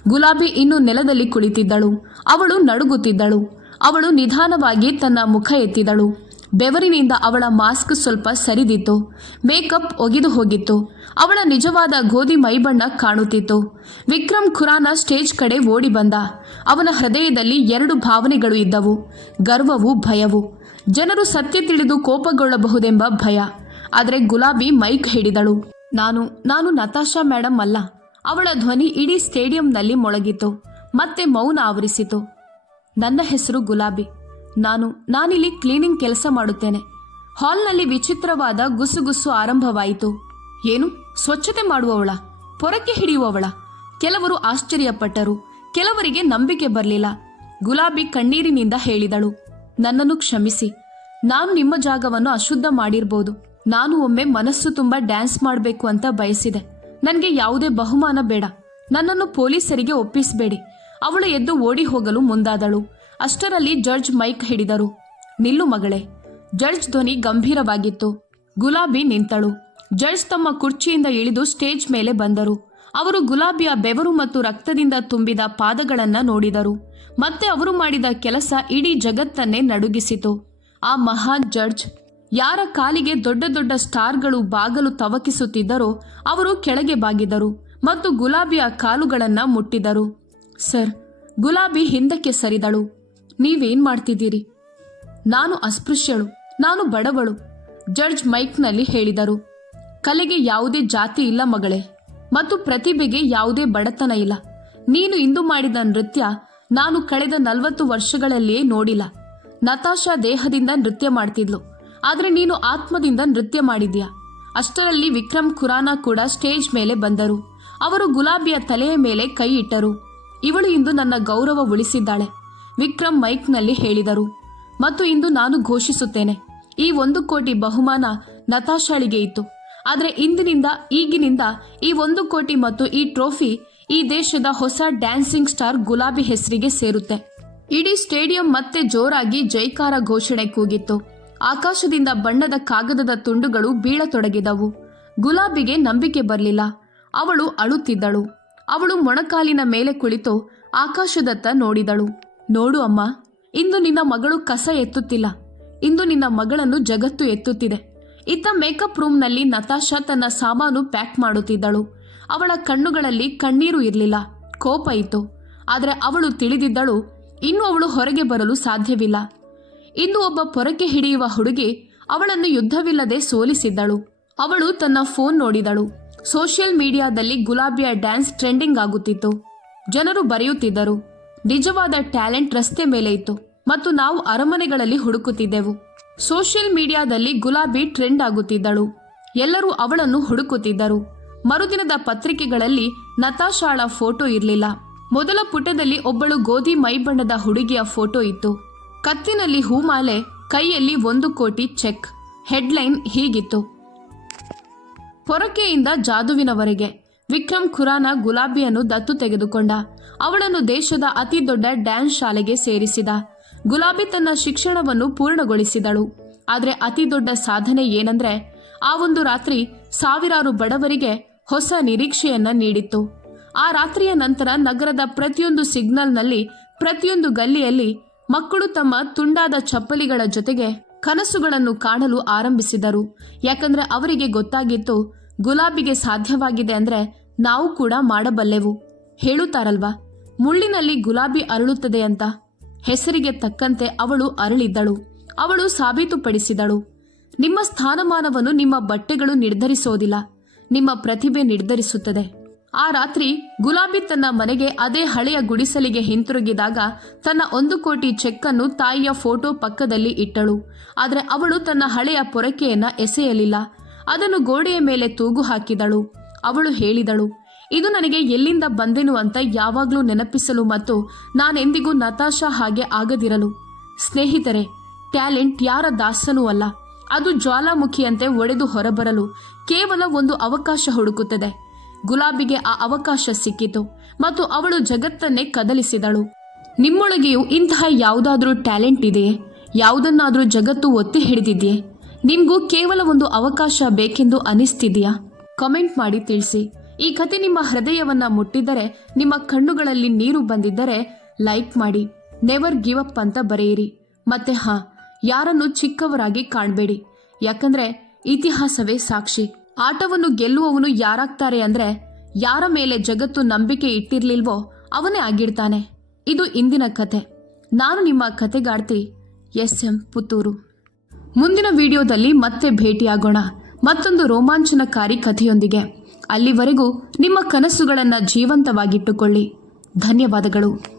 ಗುಲಾಬಿ ಇನ್ನು ನೆಲದಲ್ಲಿ ಕುಳಿತಿದ್ದಳು. ಅವಳು ನಡುಗುತ್ತಿದ್ದಳು. ಅವಳು ನಿಧಾನವಾಗಿ ತನ್ನ ಮುಖ ಎತ್ತಿದಳು. ಬೆವರಿನಿಂದ ಅವಳ ಮಾಸ್ಕ್ ಸ್ವಲ್ಪ ಸರಿದಿತ್ತು. ಮೇಕಪ್ ಒಗೆದು ಹೋಗಿತ್ತು. ಅವಳ ನಿಜವಾದ ಗೋಧಿ ಮೈಬಣ್ಣ ಕಾಣುತ್ತಿತ್ತು. ವಿಕ್ರಮ್ ಖುರಾನ ಸ್ಟೇಜ್ ಕಡೆ ಓಡಿ ಬಂದ. ಅವನ ಹೃದಯದಲ್ಲಿ ಎರಡು ಭಾವನೆಗಳು ಇದ್ದವು. ಗರ್ವವು, ಭಯವು. ಜನರು ಸತ್ಯ ತಿಳಿದು ಕೋಪಗೊಳ್ಳಬಹುದೆಂಬ ಭಯ. ಆದರೆ ಗುಲಾಬಿ ಮೈಕ್ ಹಿಡಿದಳು. ನಾನು ನಾನು ನತಾಶಾ ಮೇಡಮ್ ಅಲ್ಲ. ಅವಳ ಧ್ವನಿ ಇಡೀ ಸ್ಟೇಡಿಯಂನಲ್ಲಿ ಮೊಳಗಿತು ಮತ್ತೆ ಮೌನ ಆವರಿಸಿತು. ನನ್ನ ಹೆಸರು ಗುಲಾಬಿ. ನಾನು, ನಾನಿಲ್ಲಿ ಕ್ಲೀನಿಂಗ್ ಕೆಲಸ ಮಾಡುತ್ತೇನೆ. ಹಾಲ್ನಲ್ಲಿ ವಿಚಿತ್ರವಾದ ಗುಸುಗುಸು ಆರಂಭವಾಯಿತು. ಏನು? ಸ್ವಚ್ಛತೆ ಮಾಡುವವಳ? ಪೊರಕೆ ಹಿಡಿಯುವವಳ? ಕೆಲವರು ಆಶ್ಚರ್ಯಪಟ್ಟರು. ಕೆಲವರಿಗೆ ನಂಬಿಕೆ ಬರಲಿಲ್ಲ. ಗುಲಾಬಿ ಕಣ್ಣೀರಿನಿಂದ ಹೇಳಿದಳು, ನನ್ನನ್ನು ಕ್ಷಮಿಸಿ. ನಾನು ನಿಮ್ಮ ಜಾಗವನ್ನು ಅಶುದ್ಧ ಮಾಡಿರ್ಬೋದು. ನಾನು ಒಮ್ಮೆ ಮನಸ್ಸು ತುಂಬಾ ಡ್ಯಾನ್ಸ್ ಮಾಡಬೇಕು ಅಂತ ಬಯಸಿದೆ. ನನಗೆ ಯಾವುದೇ ಬಹುಮಾನ ಬೇಡ. ನನ್ನನ್ನು ಪೊಲೀಸರಿಗೆ ಒಪ್ಪಿಸಬೇಡಿ. ಅವಳು ಎದ್ದು ಓಡಿ ಹೋಗಲು ಮುಂದಾದಳು. ಅಷ್ಟರಲ್ಲಿ ಜಡ್ಜ್ ಮೈಕ್ ಹಿಡಿದರು. ನಿಲ್ಲು ಮಗಳೇ. ಜಡ್ಜ್ ಧ್ವನಿ ಗಂಭೀರವಾಗಿತ್ತು. ಗುಲಾಬಿ ನಿಂತಳು. ಜಡ್ಜ್ ತಮ್ಮ ಕುರ್ಚಿಯಿಂದ ಇಳಿದು ಸ್ಟೇಜ್ ಮೇಲೆ ಬಂದರು. ಅವರು ಗುಲಾಬಿಯ ಬೆವರು ಮತ್ತು ರಕ್ತದಿಂದ ತುಂಬಿದ ಪಾದಗಳನ್ನು ನೋಡಿದರು. ಮತ್ತೆ ಅವರು ಮಾಡಿದ ಕೆಲಸ ಇಡೀ ಜಗತ್ತನ್ನೇ ನಡುಗಿಸಿತು. ಆ ಮಹಾನ್ ಜಡ್ಜ್ ಯಾರ ಕಾಲಿಗೆ ದೊಡ್ಡ ದೊಡ್ಡ ಸ್ಟಾರ್ಗಳು ಬಾಗಲು ತವಕಿಸುತ್ತಿದ್ದರೋ ಅವರು ಕೆಳಗೆ ಬಾಗಿದರು ಮತ್ತು ಗುಲಾಬಿಯ ಕಾಲುಗಳನ್ನು ಮುಟ್ಟಿದರು. ಸರ್, ಗುಲಾಬಿ ಹಿಂದಕ್ಕೆ ಸರಿದಳು. ನೀವೇನ್ ಮಾಡ್ತಿದ್ದೀರಿ? ನಾನು ಅಸ್ಪೃಶ್ಯಳು, ನಾನು ಬಡವಳು, ಜಡ್ಜ್ ಮೈಕ್ನಲ್ಲಿ ಹೇಳಿದರು. ಕಲೆಗೆ ಯಾವುದೇ ಜಾತಿ ಇಲ್ಲ ಮಗಳೇ, ಮತ್ತು ಪ್ರತಿಭೆಗೆ ಯಾವುದೇ ಬಡತನ ಇಲ್ಲ. ನೀನು ಇಂದು ಮಾಡಿದ ನೃತ್ಯ ನಾನು ಕಳೆದ ನಲವತ್ತು ವರ್ಷಗಳಲ್ಲಿಯೇ ನೋಡಿಲ್ಲ. ನತಾಶಾ ದೇಹದಿಂದ ನೃತ್ಯ ಮಾಡ್ತಿದ್ಲು, ಆದರೆ ನೀನು ಆತ್ಮದಿಂದ ನೃತ್ಯ ಮಾಡಿದ್ಯಾ? ಅಷ್ಟರಲ್ಲಿ ವಿಕ್ರಮ್ ಖುರಾನ ಕೂಡ ಸ್ಟೇಜ್ ಮೇಲೆ ಬಂದರು. ಅವರು ಗುಲಾಬಿಯ ತಲೆಯ ಮೇಲೆ ಕೈ ಇಟ್ಟರು. ಇವಳು ಇಂದು ನನ್ನ ಗೌರವ ಉಳಿಸಿದ್ದಾಳೆ. ವಿಕ್ರಮ್ ಮೈಕ್ನಲ್ಲಿ ಹೇಳಿದರು. ಮತ್ತು ಇಂದು ನಾನು ಘೋಷಿಸುತ್ತೇನೆ, ಈ ಒಂದು ಕೋಟಿ ಬಹುಮಾನ ನತಾಶಾಳಿಗೆ ಇತ್ತು. ಆದರೆ ಇಂದಿನಿಂದ, ಈಗಿನಿಂದ ಈ ಒಂದು ಕೋಟಿ ಮತ್ತು ಈ ಟ್ರೋಫಿ ಈ ದೇಶದ ಹೊಸ ಡ್ಯಾನ್ಸಿಂಗ್ ಸ್ಟಾರ್ ಗುಲಾಬಿ ಹೆಸರಿಗೆ ಸೇರುತ್ತೆ. ಇಡೀ ಸ್ಟೇಡಿಯಂ ಮತ್ತೆ ಜೋರಾಗಿ ಜೈಕಾರ ಘೋಷಣೆ ಕೂಗಿತ್ತು. ಆಕಾಶದಿಂದ ಬಣ್ಣದ ಕಾಗದದ ತುಂಡುಗಳು ಬೀಳತೊಡಗಿದವು. ಗುಲಾಬಿಗೆ ನಂಬಿಕೆ ಬರಲಿಲ್ಲ. ಅವಳು ಅಳುತ್ತಿದ್ದಳು. ಅವಳು ಮೊಣಕಾಲಿನ ಮೇಲೆ ಕುಳಿತು ಆಕಾಶದತ್ತ ನೋಡಿದಳು. ನೋಡು ಅಮ್ಮ, ಇಂದು ನಿನ್ನ ಮಗಳು ಕಸ ಎತ್ತುತ್ತಿಲ್ಲ. ಇಂದು ನಿನ್ನ ಮಗಳನ್ನು ಜಗತ್ತು ಎತ್ತುತ್ತಿದೆ. ಇತ್ತ ಮೇಕಪ್ ರೂಮ್ನಲ್ಲಿ ನತಾಶಾ ತನ್ನ ಸಾಮಾನು ಪ್ಯಾಕ್ ಮಾಡುತ್ತಿದ್ದಳು. ಅವಳ ಕಣ್ಣುಗಳಲ್ಲಿ ಕಣ್ಣೀರು ಇರಲಿಲ್ಲ. ಕೋಪ ಇತ್ತು. ಆದರೆ ಅವಳು ತಿಳಿದಿದ್ದಳು, ಇನ್ನು ಅವಳು ಹೊರಗೆ ಬರಲು ಸಾಧ್ಯವಿಲ್ಲ. ಇಂದು ಒಬ್ಬ ಪೊರಕೆ ಹಿಡಿಯುವ ಹುಡುಗಿ ಅವಳನ್ನು ಯುದ್ಧವಿಲ್ಲದೆ ಸೋಲಿಸಿದ್ದಳು. ಅವಳು ತನ್ನ ಫೋನ್ ನೋಡಿದಳು. ಸೋಷಿಯಲ್ ಮೀಡಿಯಾದಲ್ಲಿ ಗುಲಾಬಿಯ ಡ್ಯಾನ್ಸ್ ಟ್ರೆಂಡಿಂಗ್ ಆಗುತ್ತಿತ್ತು. ಜನರು ಬರೆಯುತ್ತಿದ್ದರು. ನಿಜವಾದ ಟ್ಯಾಲೆಂಟ್ ರಸ್ತೆ ಮೇಲೆ ಇತ್ತು ಮತ್ತು ನಾವು ಅರಮನೆಗಳಲ್ಲಿ ಹುಡುಕುತ್ತಿದ್ದೆವು. ಸೋಷಿಯಲ್ ಮೀಡಿಯಾದಲ್ಲಿ ಗುಲಾಬಿ ಟ್ರೆಂಡ್ ಆಗುತ್ತಿದ್ದಳು. ಎಲ್ಲರೂ ಅವಳನ್ನು ಹುಡುಕುತ್ತಿದ್ದರು. ಮರುದಿನದ ಪತ್ರಿಕೆಗಳಲ್ಲಿ ನತಾಶಾಳ ಫೋಟೋ ಇರಲಿಲ್ಲ. ಮೊದಲ ಪುಟದಲ್ಲಿ ಒಬ್ಬಳು ಗೋಧಿ ಮೈಬಣ್ಣದ ಹುಡುಗಿಯ ಫೋಟೋ ಇತ್ತು. ಕತ್ತಿನಲ್ಲಿ ಹೂಮಾಲೆ, ಕೈಯಲ್ಲಿ ಒಂದು ಕೋಟಿ ಚೆಕ್. ಹೆಡ್ಲೈನ್ ಹೀಗಿತ್ತು. ಪೊರಕೆಯಿಂದ ಜಾದುವಿನವರೆಗೆ. ವಿಕ್ರಮ್ ಖುರಾನ ಗುಲಾಬಿಯನ್ನು ದತ್ತು ತೆಗೆದುಕೊಂಡ. ಅವಳನ್ನು ದೇಶದ ಅತಿ ದೊಡ್ಡ ಡ್ಯಾನ್ಸ್ ಶಾಲೆಗೆ ಸೇರಿಸಿದ. ಗುಲಾಬಿ ತನ್ನ ಶಿಕ್ಷಣವನ್ನು ಪೂರ್ಣಗೊಳಿಸಿದಳು. ಆದರೆ ಅತಿ ದೊಡ್ಡ ಸಾಧನೆ ಏನಂದ್ರೆ, ಆ ಒಂದು ರಾತ್ರಿ ಸಾವಿರಾರು ಬಡವರಿಗೆ ಹೊಸ ನಿರೀಕ್ಷೆಯನ್ನ ನೀಡಿತ್ತು. ಆ ರಾತ್ರಿಯ ನಂತರ ನಗರದ ಪ್ರತಿಯೊಂದು ಸಿಗ್ನಲ್ನಲ್ಲಿ, ಪ್ರತಿಯೊಂದು ಗಲ್ಲಿಯಲ್ಲಿ ಮಕ್ಕಳು ತಮ್ಮ ತುಂಡಾದ ಚಪ್ಪಲಿಗಳ ಜೊತೆಗೆ ಕನಸುಗಳನ್ನು ಕಾಣಲು ಆರಂಭಿಸಿದರು. ಯಾಕಂದ್ರೆ ಅವರಿಗೆ ಗೊತ್ತಾಗಿತ್ತು, ಗುಲಾಬಿಗೆ ಸಾಧ್ಯವಾಗಿದೆ ಅಂದ್ರೆ ನಾವು ಕೂಡ ಮಾಡಬಲ್ಲೆವು. ಹೇಳುತ್ತಾರಲ್ವಾ, ಮುಳ್ಳಿನಲ್ಲಿ ಗುಲಾಬಿ ಅರಳುತ್ತದೆ ಅಂತ. ಹೆಸರಿಗೆ ತಕ್ಕಂತೆ ಅವಳು ಅರಳಿದ್ದಳು, ಅವಳು ಸಾಬೀತುಪಡಿಸಿದಳು. ನಿಮ್ಮ ಸ್ಥಾನಮಾನವನ್ನು ನಿಮ್ಮ ಬಟ್ಟೆಗಳು ನಿರ್ಧರಿಸೋದಿಲ್ಲ, ನಿಮ್ಮ ಪ್ರತಿಭೆ ನಿರ್ಧರಿಸುತ್ತದೆ. ಆ ರಾತ್ರಿ ಗುಲಾಬಿ ತನ್ನ ಮನೆಗೆ ಅದೇ ಹಳೆಯ ಗುಡಿಸಲಿಗೆ ಹಿಂತಿರುಗಿದಾಗ ತನ್ನ ಒಂದು ಕೋಟಿ ಚೆಕ್ ಅನ್ನು ತಾಯಿಯ ಫೋಟೋ ಪಕ್ಕದಲ್ಲಿ ಇಟ್ಟಳು. ಆದರೆ ಅವಳು ತನ್ನ ಹಳೆಯ ಪೊರಕೆಯನ್ನ ಎಸೆಯಲಿಲ್ಲ. ಅದನ್ನು ಗೋಡೆಯ ಮೇಲೆ ತೂಗು ಹಾಕಿದಳು. ಅವಳು ಹೇಳಿದಳು, ಇದು ನನಗೆ ಎಲ್ಲಿಂದ ಬಂದೆನು ಅಂತ ಯಾವಾಗಲೂ ನೆನಪಿಸಲು ಮತ್ತು ನಾನೆಂದಿಗೂ ನತಾಶಾ ಹಾಗೆ ಆಗದಿರಲು. ಸ್ನೇಹಿತರೆ, ಟ್ಯಾಲೆಂಟ್ ಯಾರ ದಾಸನೂ ಅಲ್ಲ. ಅದು ಜ್ವಾಲಾಮುಖಿಯಂತೆ ಒಡೆದು ಹೊರಬರಲು ಕೇವಲ ಒಂದು ಅವಕಾಶ ಹುಡುಕುತ್ತದೆ. ಗುಲಾಬಿಗೆ ಆ ಅವಕಾಶ ಸಿಕ್ಕಿತು ಮತ್ತು ಅವಳು ಜಗತ್ತನ್ನೇ ಕದಲಿಸಿದಳು. ನಿಮ್ಮೊಳಗೆಯೂ ಇಂತಹ ಯಾವುದಾದ್ರೂ ಟ್ಯಾಲೆಂಟ್ ಇದೆಯೇ? ಯಾವುದನ್ನಾದರೂ ಜಗತ್ತು ಒತ್ತಿ ಹಿಡಿದಿದೆಯೇ? ನಿಮಗೂ ಕೇವಲ ಒಂದು ಅವಕಾಶ ಬೇಕೆಂದು ಅನಿಸ್ತಿದೆಯಾ? ಕಮೆಂಟ್ ಮಾಡಿ ತಿಳಿಸಿ. ಈ ಕತೆ ನಿಮ್ಮ ಹೃದಯವನ್ನ ಮುಟ್ಟಿದ್ದರೆ ನಿಮ್ಮ ಕಣ್ಣುಗಳಲ್ಲಿ ನೀರು ಬಂದಿದ್ದರೆ ಲೈಕ್ ಮಾಡಿ. ನೆವರ್ ಗಿವ್ ಅಪ್ ಅಂತ ಬರೆಯಿರಿ. ಮತ್ತೆ ಹಾ, ಯಾರನ್ನು ಚಿಕ್ಕವರಾಗಿ ಕಾಣಬೇಡಿ. ಯಾಕಂದ್ರೆ ಇತಿಹಾಸವೇ ಸಾಕ್ಷಿ. ಆಟವನ್ನು ಗೆಲ್ಲುವವನು ಯಾರಾಗ್ತಾರೆ ಅಂದ್ರೆ ಯಾರ ಮೇಲೆ ಜಗತ್ತು ನಂಬಿಕೆ ಇಟ್ಟಿರ್ಲಿಲ್ವೋ ಅವನೇ ಆಗಿರ್ತಾನೆ. ಇದು ಇಂದಿನ ಕತೆ. ನಾನು ನಿಮ್ಮ ಕತೆಗಾಡ್ತಿ ಎಸ್ ಎಂ ಪುತ್ತೂರು. ಮುಂದಿನ ವಿಡಿಯೋದಲ್ಲಿ ಮತ್ತೆ ಭೇಟಿಯಾಗೋಣ. ಮತ್ತೊಂದು ರೋಮಾಂಚನಕಾರಿ ಕಥೆಯೊಂದಿಗೆ. ಅಲ್ಲಿವರೆಗೂ ನಿಮ್ಮ ಕನಸುಗಳನ್ನು ಜೀವಂತವಾಗಿಟ್ಟುಕೊಳ್ಳಿ. ಧನ್ಯವಾದಗಳು.